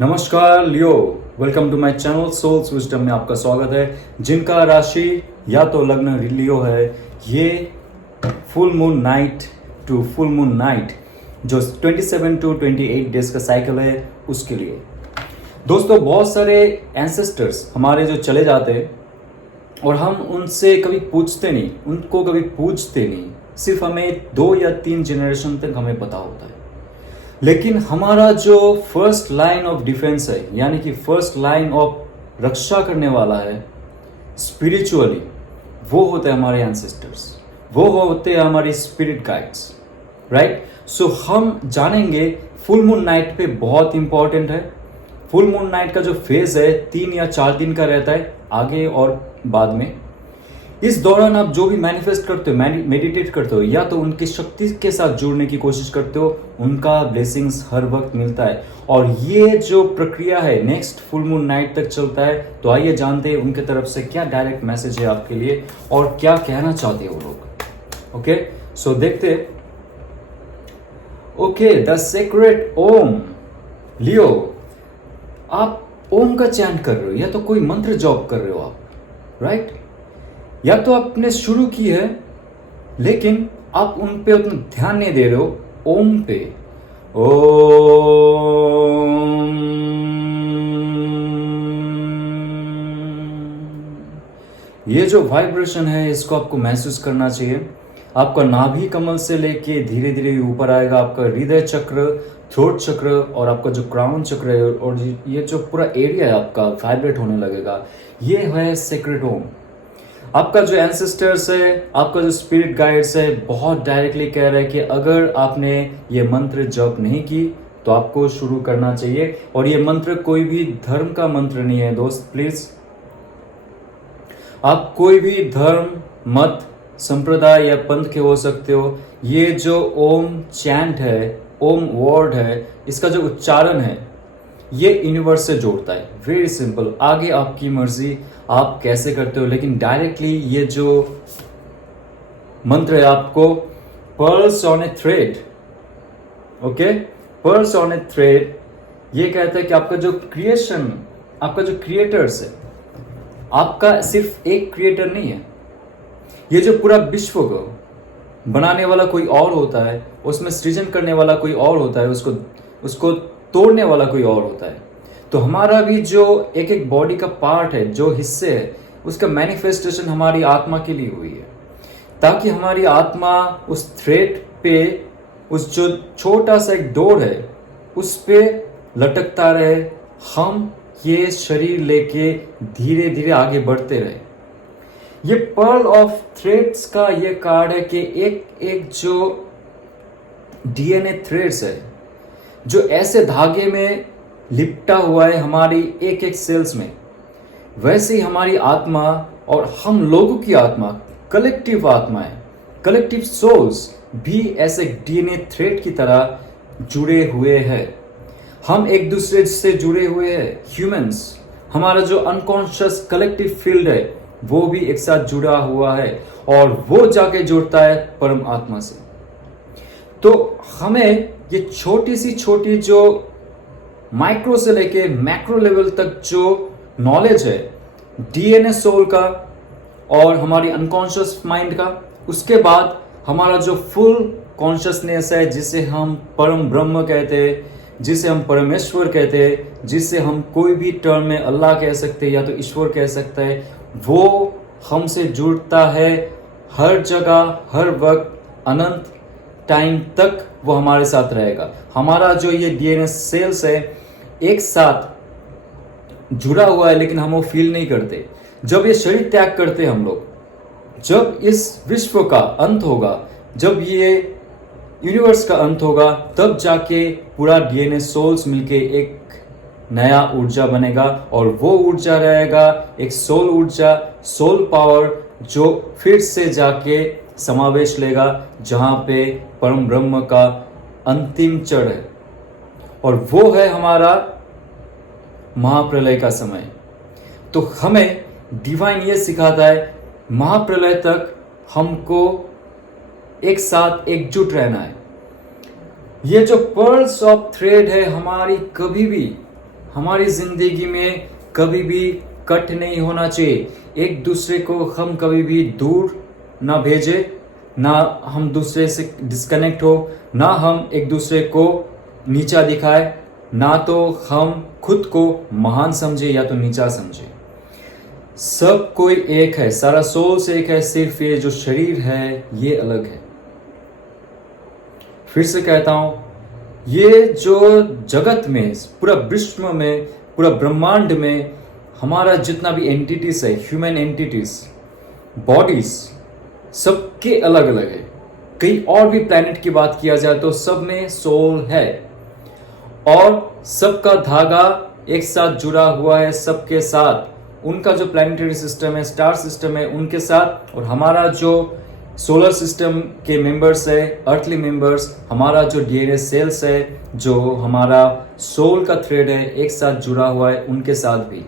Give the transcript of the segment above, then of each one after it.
नमस्कार Leo, welcome to my channel souls wisdom में आपका स्वागत है। जिनका राशि या तो लग्न लियो है, ये full moon night to full moon night जो 27 टू 28 डेज का साइकिल है उसके लिए। दोस्तों, बहुत सारे एंसेस्टर्स हमारे जो चले जाते हैं और हम उनसे कभी पूछते नहीं, उनको कभी पूछते नहीं, सिर्फ हमें 2 या 3 जनरेशन तक हमें पता होता है। लेकिन हमारा जो फर्स्ट लाइन ऑफ डिफेंस है, यानी कि फर्स्ट लाइन ऑफ रक्षा करने वाला है स्पिरिचुअली, वो होते हैं हमारे एंसेस्टर्स, वो होते हैं हमारे स्पिरिट गाइड्स, राइट। सो हम जानेंगे फुल मून नाइट पे, बहुत इंपॉर्टेंट है। फुल मून नाइट का जो फेज है 3 या 4 दिन का रहता है, आगे और बाद में। इस दौरान आप जो भी मैनिफेस्ट करते हो, मेडिटेट करते हो, या तो उनकी शक्ति के साथ जुड़ने की कोशिश करते हो, उनका ब्लेसिंग्स हर वक्त मिलता है। और ये जो प्रक्रिया है नेक्स्ट फुल मून नाइट तक चलता है। तो आइए जानते हैं उनके तरफ से क्या डायरेक्ट मैसेज है आपके लिए और क्या कहना चाहते हैं वो लोग। ओके, सो देखते। ओके, द सीक्रेट ओम। लियो, आप ओम का चैंट कर रहे हो या तो कोई मंत्र जॉब कर रहे हो आप, राइट। या तो आपने शुरू की है लेकिन आप उन पे उतना ध्यान नहीं दे रहे हो, ओम पे। ओम, ये जो वाइब्रेशन है इसको आपको महसूस करना चाहिए। आपका नाभि कमल से लेके धीरे धीरे ऊपर आएगा आपका हृदय चक्र, थ्रोट चक्र और आपका जो क्राउन चक्र है, और ये जो पूरा एरिया है आपका वाइब्रेट होने लगेगा। ये है सीक्रेट ओम। आपका जो एंसेस्टर्स है, आपका जो स्पिरिट गाइड्स है, बहुत डायरेक्टली कह रहे हैं कि अगर आपने ये मंत्र जप नहीं की तो आपको शुरू करना चाहिए। और ये मंत्र कोई भी धर्म का मंत्र नहीं है दोस्त, प्लीज। आप कोई भी धर्म, मत, संप्रदाय या पंथ के हो सकते हो। ये जो ओम चैंट है, ओम वर्ड है, इसका जो उच्चारण है ये यूनिवर्स से जोड़ता है। Very simple. आगे आपकी मर्जी, आप कैसे करते हो, लेकिन डायरेक्टली ये जो मंत्र है आपको pearls on A thread, okay, pearls on A thread, ये कहता है कि आपका जो क्रिएशन, आपका जो क्रिएटर्स है, आपका सिर्फ एक क्रिएटर नहीं है। ये जो पूरा विश्व को बनाने वाला कोई और होता है, उसमें सृजन करने वाला कोई और होता है, उसको तोड़ने वाला कोई और होता है। तो हमारा भी जो एक एक बॉडी का पार्ट है, जो हिस्से है, उसका मैनिफेस्टेशन हमारी आत्मा के लिए हुई है, ताकि हमारी आत्मा उस थ्रेड पे, उस जो छोटा सा एक डोर है उस पे लटकता रहे, हम ये शरीर लेके धीरे धीरे आगे बढ़ते रहे। ये पर्ल ऑफ थ्रेड्स का ये कार्ड है कि एक एक जो डीएनए थ्रेड्स है जो ऐसे धागे में लिपटा हुआ है हमारी एक एक सेल्स में, वैसे ही हमारी आत्मा और हम लोगों की आत्मा, कलेक्टिव आत्माएं, कलेक्टिव सोल्स भी ऐसे डीएनए थ्रेड की तरह जुड़े हुए हैं। हम एक दूसरे से जुड़े हुए हैं, ह्यूमंस। हमारा जो अनकॉन्शियस कलेक्टिव फील्ड है वो भी एक साथ जुड़ा हुआ है और वो जाके जुड़ता है परम आत्मा से। तो हमें ये छोटी सी छोटी जो माइक्रो से लेके मैक्रो लेवल तक जो नॉलेज है डीएनए सोल का और हमारी अनकॉन्शियस माइंड का, उसके बाद हमारा जो फुल कॉन्शियसनेस है जिसे हम परम ब्रह्म कहते हैं, जिसे हम परमेश्वर कहते हैं, जिसे हम कोई भी टर्म में अल्लाह कह सकते हैं या तो ईश्वर कह सकते हैं, वो हमसे जुड़ता है हर जगह, हर वक्त, अनंत टाइम तक वो हमारे साथ रहेगा। हमारा जो ये डीएनए सेल्स है एक साथ जुड़ा हुआ है, लेकिन हम वो फील नहीं करते। जब ये शरीर त्याग करते हैं हम लोग, जब इस विश्व का अंत होगा, जब ये यूनिवर्स का अंत होगा, तब जाके पूरा डीएनए सोल्स मिलके एक नया ऊर्जा बनेगा। और वो ऊर्जा रहेगा एक सोल ऊर्जा, सोल पावर, जो फिर से जाके समावेश लेगा जहां पे परम ब्रह्म का अंतिम चढ़ है, और वो है हमारा महाप्रलय का समय। तो हमें डिवाइन ये सिखाता है महाप्रलय तक हमको एक साथ एकजुट रहना है। ये जो पर्ल्स ऑफ थ्रेड है हमारी कभी भी हमारी जिंदगी में कभी भी कट नहीं होना चाहिए। एक दूसरे को हम कभी भी दूर ना भेजे, ना हम दूसरे से डिस्कनेक्ट हो, ना हम एक दूसरे को नीचा दिखाए, ना तो हम खुद को महान समझे या तो नीचा समझे। सब कोई एक है, सारा सोल्स एक है, सिर्फ ये जो शरीर है ये अलग है। फिर से कहता हूं, ये जो जगत में, पूरा विश्व में, पूरा ब्रह्मांड में हमारा जितना भी एंटिटीज है, ह्यूमन एंटिटीज, बॉडीज, सबके अलग अलग है। कई और भी प्लैनेट की बात किया जाए तो सब में सोल है और सबका धागा एक साथ जुड़ा हुआ है सबके साथ। उनका जो प्लैनेटरी सिस्टम है, स्टार सिस्टम है, उनके साथ, और हमारा जो सोलर सिस्टम के मेंबर्स है, अर्थली मेंबर्स, हमारा जो डीएनए सेल्स है, जो हमारा सोल का थ्रेड है, एक साथ जुड़ा हुआ है उनके साथ भी।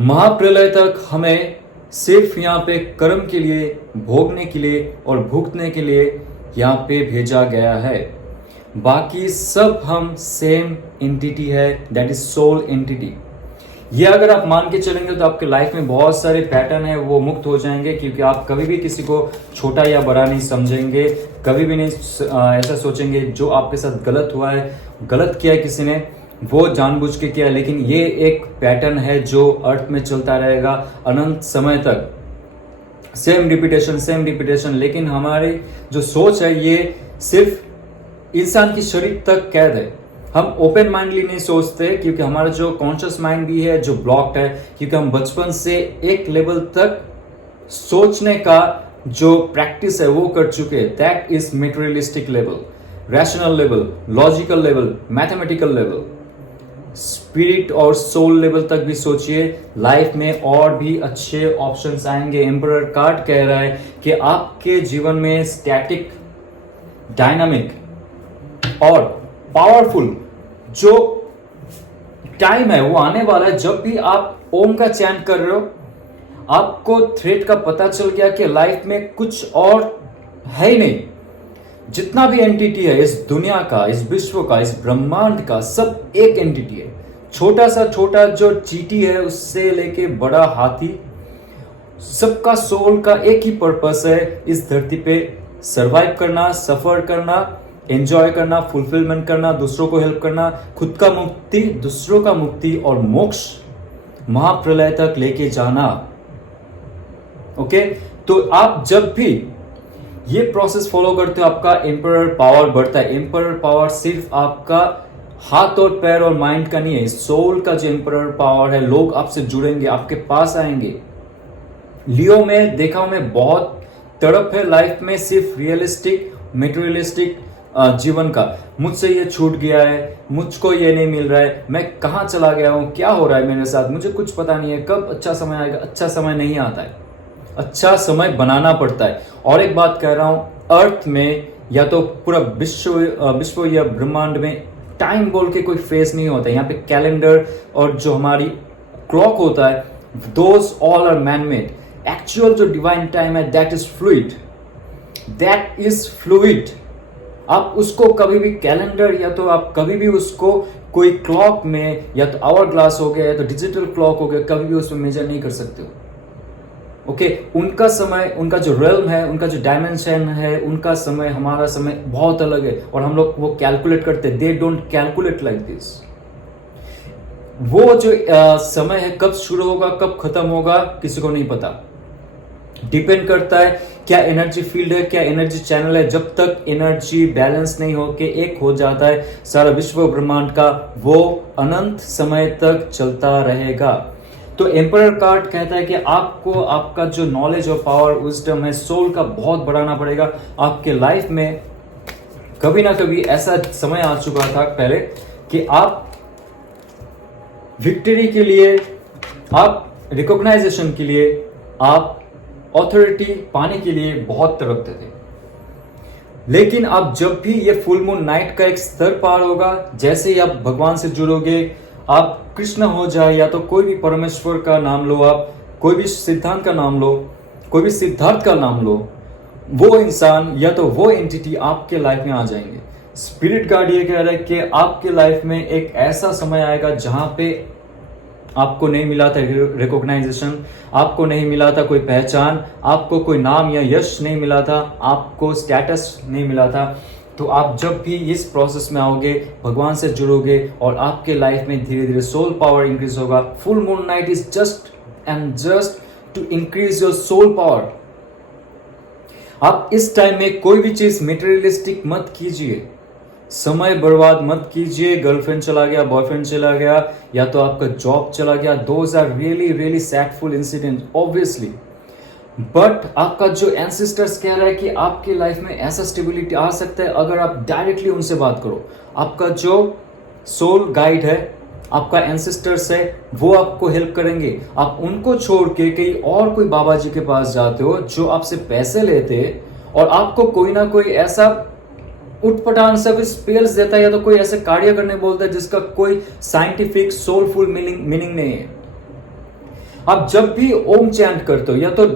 महाप्रलय तक हमें सिर्फ यहाँ पे कर्म के लिए, भोगने के लिए और भुगतने के लिए यहाँ पे भेजा गया है। बाकी सब हम सेम एंटिटी है, दैट इज सोल एंटिटी। ये अगर आप मान के चलेंगे तो आपके लाइफ में बहुत सारे पैटर्न है वो मुक्त हो जाएंगे, क्योंकि आप कभी भी किसी को छोटा या बड़ा नहीं समझेंगे, कभी भी नहीं ऐसा सोचेंगे जो आपके साथ गलत हुआ है, गलत किया है किसी ने, वो जानबूझ के किया। लेकिन ये एक पैटर्न है जो अर्थ में चलता रहेगा अनंत समय तक, सेम रिपीटेशन। लेकिन हमारी जो सोच है ये सिर्फ इंसान की शरीर तक कैद है। हम ओपन माइंडली नहीं सोचते, क्योंकि हमारा जो कॉन्शियस माइंड भी है जो ब्लॉक्ड है, क्योंकि हम बचपन से एक लेवल तक सोचने का जो प्रैक्टिस है वो कर चुके हैं। That is materialistic level, rational level, logical level, mathematical level, spirit और सोल लेवल तक भी सोचिए। लाइफ में और भी अच्छे ऑप्शंस आएंगे। एम्परर कार्ड कह रहा है कि आपके जीवन में स्टैटिक, डायनामिक और पावरफुल जो टाइम है वो आने वाला है। जब भी आप ओम का चैंट कर रहे हो, आपको थ्रेड का पता चल गया कि लाइफ में कुछ और है ही नहीं। जितना भी एंटिटी है इस दुनिया का, इस विश्व का, इस ब्रह्मांड का, सब एक एंटिटी है। छोटा सा छोटा जो चींटी है उससे लेके बड़ा हाथी, सबका सोल का एक ही पर्पस है, इस धरती पे सरवाइव करना, सफर करना, एंजॉय करना, फुलफिलमेंट करना, दूसरों को हेल्प करना, खुद का मुक्ति, दूसरों का मुक्ति और मोक्ष महाप्रलय तक लेके जाना। ओके, तो आप जब भी ये प्रोसेस फॉलो करते हो आपका एम्परर पावर बढ़ता है। एम्परर पावर सिर्फ आपका हाथ और पैर और माइंड का नहीं है, सोल का जो एम्परर पावर है, लोग आपसे जुड़ेंगे, आपके पास आएंगे। लियो में देखा हूं मैं, बहुत तड़प है लाइफ में सिर्फ रियलिस्टिक, मेटेरियलिस्टिक जीवन का। मुझसे ये छूट गया है, मुझको ये नहीं मिल रहा है, मैं कहां चला गया हूं, क्या हो रहा है मेरे साथ, मुझे कुछ पता नहीं है, कब अच्छा समय आएगा। अच्छा समय नहीं आता है, अच्छा समय बनाना पड़ता है। और एक बात कह रहा हूं, अर्थ में या तो पूरा विश्व या ब्रह्मांड में टाइम बोल के कोई फेस नहीं होता है। यहाँ पे कैलेंडर और जो हमारी क्लॉक होता है, those all are man made. Actual जो डिवाइन टाइम है that is fluid, that is fluid. आप उसको कभी भी कैलेंडर या तो आप कभी भी उसको कोई क्लॉक में, या तो आवर ग्लास हो गया या तो डिजिटल क्लॉक हो गया, कभी भी उसमें मेजर नहीं कर सकते हो। ओके, उनका समय, उनका जो रेल्म है, उनका जो डायमेंशन है, उनका समय, हमारा समय बहुत अलग है और हम लोग वो कैलकुलेट करते हैं। They don't calculate like this. वो जो समय है कब शुरू होगा कब खत्म होगा किसी को नहीं पता। डिपेंड करता है क्या एनर्जी फील्ड है, क्या एनर्जी चैनल है। जब तक एनर्जी बैलेंस नहीं होके एक हो जाता है सारा विश्व ब्रह्मांड का, वो अनंत समय तक चलता रहेगा। तो एम्परर कार्ड कहता है कि आपको आपका जो नॉलेज और पावर, विजडम है, सोल का बहुत बढ़ाना पड़ेगा। आपके लाइफ में कभी ना कभी ऐसा समय आ चुका था पहले कि आप विक्ट्री के लिए, आप रिकॉग्नाइजेशन के लिए, आप ऑथोरिटी पाने के लिए बहुत तड़पते थे। लेकिन अब जब भी ये फुल मून नाइट का एक स्तर पार होगा, जैसे ही आप भगवान से जुड़ोगे, आप कृष्ण हो जाए या तो कोई भी परमेश्वर का नाम लो, आप कोई भी सिद्धांत का नाम लो, कोई भी सिद्धार्थ का नाम लो, वो इंसान या तो वो एंटिटी आपके लाइफ में आ जाएंगे। स्पिरिट गार्ड ये कह रहा है कि आपके लाइफ में एक ऐसा समय आएगा जहां पे आपको नहीं मिला था रिकॉग्नाइजेशन, आपको नहीं मिला था कोई पहचान, आपको कोई नाम या यश नहीं मिला था, आपको स्टेटस नहीं मिला था। तो आप जब भी इस प्रोसेस में आओगे, भगवान से जुड़ोगे और आपके लाइफ में धीरे धीरे सोल पावर इंक्रीज होगा। Full moon night is just and just to increase your soul power. आप इस टाइम में कोई भी चीज मेटेरियलिस्टिक मत कीजिए, समय बर्बाद मत कीजिए। गर्लफ्रेंड चला गया, बॉयफ्रेंड चला गया, या तो आपका जॉब चला गया, those are really really sadful incident obviously. But आपका जो एंसेस्टर्स कह रहा है कि आपकी लाइफ में ऐसा स्टेबिलिटी आ सकता है अगर आप डायरेक्टली उनसे बात करो। आपका जो सोल गाइड है, आपका एंसेस्टर्स है, वो आपको हेल्प करेंगे। आप उनको छोड़ के कहीं और कोई बाबा जी के पास जाते हो जो आपसे पैसे लेते और आपको कोई ना कोई ऐसा उठपटांग सा कोई स्पेल्स देता है या तो कोई ऐसे कार्य करने बोलता है जिसका कोई साइंटिफिक सोलफुल मीनिंग नहीं है। आप जब भी ओम चैंट करते हो, या तो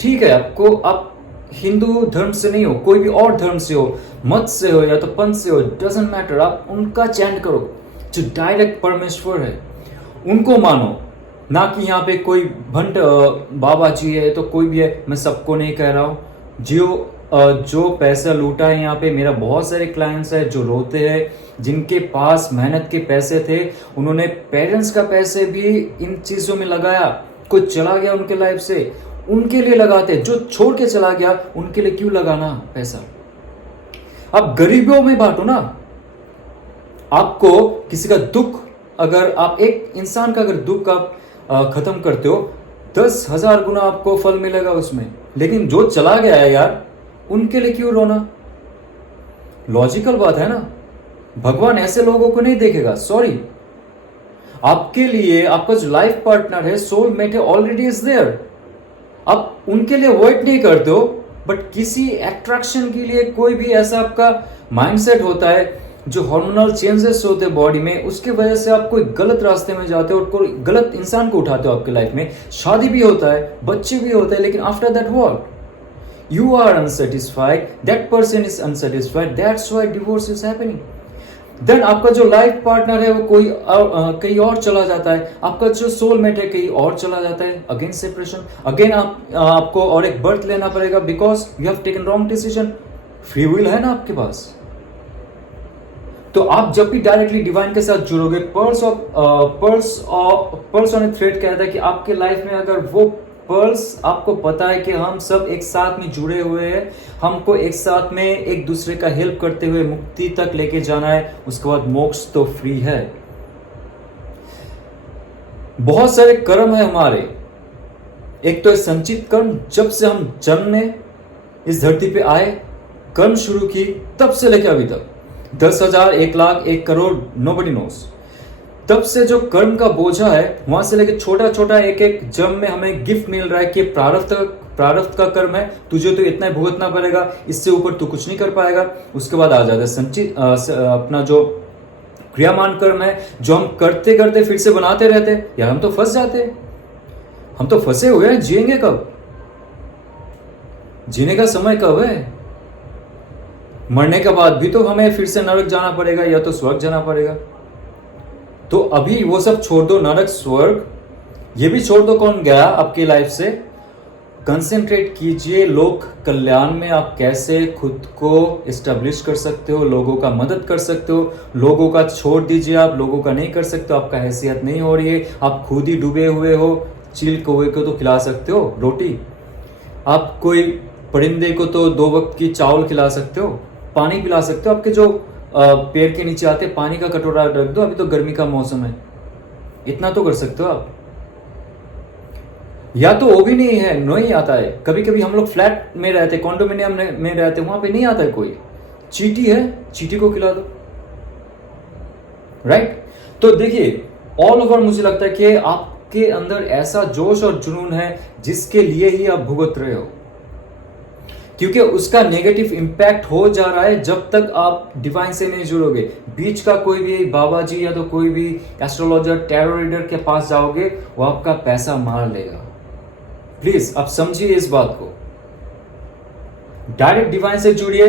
ठीक है आपको, आप हिंदू धर्म से नहीं हो, कोई भी और धर्म से हो, मत से हो या तो पंथ से हो, डजंट मैटर, आप उनका चैंट करो जो डायरेक्ट परमेश्वर है, उनको मानो। ना कि यहाँ पे कोई भंट बाबा जी है तो कोई भी है, मैं सबको नहीं कह रहा हूँ। जो पैसा लूटा है यहाँ पे, मेरा बहुत सारे क्लाइंट्स है जो रोते हैं, जिनके पास मेहनत के पैसे थे, उन्होंने पेरेंट्स का पैसे भी इन चीजों में लगाया, कोई चला गया उनके लाइफ से, उनके लिए लगाते। जो छोड़ के चला गया उनके लिए क्यों लगाना पैसा? आप गरीबों में बांटो ना। आपको किसी का दुख, अगर आप एक इंसान का अगर दुख आप खत्म करते हो, 10,000 गुना आपको फल मिलेगा उसमें। लेकिन जो चला गया है यार, उनके लिए क्यों रोना? लॉजिकल बात है ना। भगवान ऐसे लोगों को नहीं देखेगा, सॉरी। आपके लिए आपका जो लाइफ पार्टनर है, सोलमेट है, ऑलरेडी इज देयर। आप उनके लिए वेट नहीं करते हो, बट किसी एट्रैक्शन के लिए कोई भी ऐसा आपका माइंडसेट होता है, जो हार्मोनल चेंजेस होते हैं बॉडी में, उसके वजह से आप कोई गलत रास्ते में जाते हो और कोई गलत इंसान को उठाते हो आपके लाइफ में। शादी भी होता है, बच्चे भी होते हैं, लेकिन after that what? You are unsatisfied, that person is unsatisfied, that's why divorce is happening. Then आपका जो लाइफ पार्टनर है वो कोई कहीं और चला जाता है, आपका जो सोलमेट है कहीं और चला जाता है, अगेन सेपरेशन, अगेन आपको और एक बर्थ लेना पड़ेगा, because you have taken wrong decision. Free will है ना आपके पास। तो आप जब भी डायरेक्टली डिवाइन के साथ जुड़ोगे, पर्ल्स ऑन ए थ्रेड कहता है कि आपके लाइफ में अगर वो पर्ल्स, आपको पता है कि हम सब एक साथ में जुड़े हुए हैं, हमको एक साथ में एक दूसरे का हेल्प करते हुए मुक्ति तक लेके जाना है, उसके बाद मोक्ष तो फ्री है। बहुत सारे कर्म है हमारे। एक तो है संचित कर्म, जब से हम जन्मे इस धरती पे आए, कर्म शुरू की, तब से लेके अभी तक 10,000, 1 लाख, 1 करोड़, नोबडी नोस। तब से जो कर्म का बोझा है, वहां से लेके छोटा छोटा एक एक जन्म में हमें गिफ्ट मिल रहा है कि प्रारब्ध का कर्म है, तुझे तो इतना ही भुगतना पड़ेगा, इससे ऊपर तू कुछ नहीं कर पाएगा। उसके बाद आ जाता है संचित अपना जो क्रियामान कर्म है, जो हम करते करते फिर से बनाते रहते हैं। यार हम तो फंस जाते हैं, हम तो फंसे हुए हैं। जिएंगे कब? जीने का समय कब है? मरने के बाद भी तो हमें फिर से नरक जाना पड़ेगा या तो स्वर्ग जाना पड़ेगा। तो अभी वो सब छोड़ दो, नरक स्वर्ग ये भी छोड़ दो, कौन गया आपकी लाइफ से। कंसेंट्रेट कीजिए लोक कल्याण में, आप कैसे खुद को एस्टेब्लिश कर सकते हो, लोगों का मदद कर सकते हो। लोगों का छोड़ दीजिए, आप लोगों का नहीं कर सकते, आपका हैसियत नहीं हो रही है, आप खुद ही डूबे हुए हो। चील कौवे को तो खिला सकते हो रोटी, आप कोई परिंदे को तो 2 वक्त की चावल खिला सकते हो, पानी पिला सकते हो। आपके जो पेड़ के नीचे आते पानी का कटोरा रख दो, अभी तो गर्मी का मौसम है, इतना तो कर सकते हो आप। या तो वो भी नहीं है, नहीं आता है। कभी कभी हम लोग फ्लैट में रहते, कॉन्डोमिनियम में रहते, वहां पे नहीं आता है कोई। चींटी है, चींटी को खिला दो, राइट। तो देखिए ऑल ओवर मुझे लगता है कि आपके अंदर ऐसा जोश और जुनून है जिसके लिए ही आप भुगत रहे हो, क्योंकि उसका नेगेटिव इंपैक्ट हो जा रहा है जब तक आप डिवाइन से नहीं जुड़ोगे। बीच का कोई भी बाबा जी या तो कोई भी एस्ट्रोलॉजर, टैरो रीडर के पास जाओगे, वो आपका पैसा मार लेगा। प्लीज आप समझिए इस बात को। डायरेक्ट डिवाइन से जुड़िए,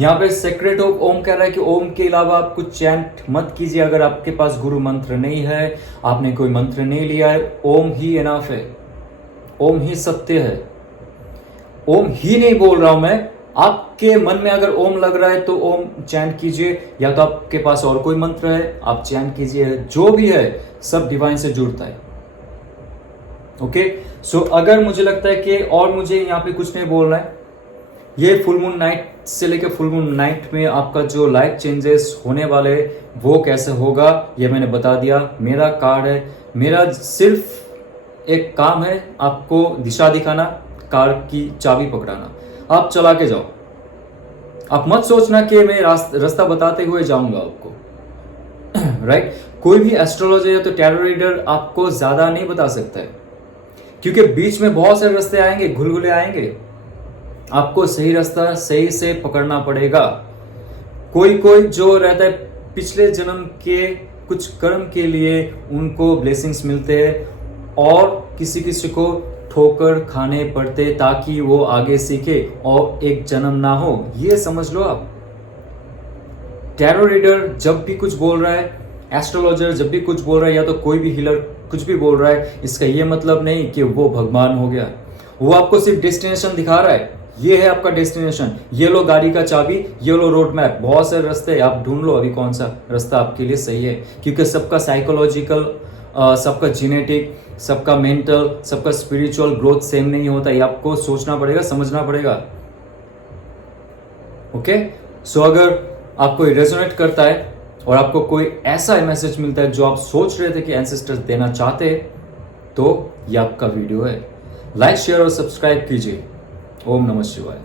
यहाँ पे सेक्रेट ऑफ ओम कह रहा है कि ओम के अलावा आप कुछ चैंट मत कीजिए। अगर आपके पास गुरु मंत्र नहीं है, आपने कोई मंत्र नहीं लिया है, ओम ही इनफ है, ओम ही सत्य है। ओम ही नहीं बोल रहा हूं मैं, आपके मन में अगर ओम लग रहा है तो ओम चैंट कीजिए, या तो आपके पास और कोई मंत्र है आप चैंट कीजिए। जो भी है सब डिवाइन से जुड़ता है। ओके, सो अगर मुझे लगता है कि और मुझे यहाँ पे कुछ नहीं बोलना है, ये फुल मून नाइट से लेकर फुल मून नाइट में आपका जो लाइफ चेंजेस होने वाले वो कैसे होगा ये मैंने बता दिया। मेरा कार्ड है, मेरा सिर्फ एक काम है आपको दिशा दिखाना, कार की चाबी पकड़ाना, आप चला के जाओ। आप मत सोचना कि मैं रास्ता बताते हुए जाऊंगा आपको। राइट कोई भी एस्ट्रोलॉजर या तो टैरो रीडर आपको ज्यादा नहीं बता सकता है, क्योंकि बीच में बहुत सारे रास्ते आएंगे, घुलघुले आएंगे, आपको सही रास्ता सही से पकड़ना पड़ेगा। कोई कोई जो रहता है पिछले जन्म के कुछ कर्म के लिए उनको ब्लेसिंग्स मिलते हैं, और किसी किसी को ठोकर खाने पड़ते ताकि वो आगे सीखे और एक जन्म ना हो। ये समझ लो आप। टैरो रीडर जब भी कुछ बोल रहा है, एस्ट्रोलॉजर जब भी कुछ बोल रहा है, या तो कोई भी हीलर कुछ भी बोल रहा है, इसका ये मतलब नहीं कि वो भगवान हो गया। वो आपको सिर्फ डेस्टिनेशन दिखा रहा है, ये है आपका डेस्टिनेशन, ये लो गाड़ी का चाबी, ये लो रोड मैप। बहुत सारे रास्ते आप ढूंढ लो अभी कौन सा रास्ता आपके लिए सही है, क्योंकि सबका साइकोलॉजिकल, सबका जेनेटिक, सबका मेंटल, सबका स्पिरिचुअल ग्रोथ सेम नहीं होता। ये आपको सोचना पड़ेगा, समझना पड़ेगा। ओके, सो अगर आपको रेजोनेट करता है और आपको कोई ऐसा मैसेज मिलता है जो आप सोच रहे थे कि एंसेस्टर्स देना चाहते, तो ये आपका वीडियो है। लाइक शेयर और सब्सक्राइब कीजिए। ओम नमः शिवाय।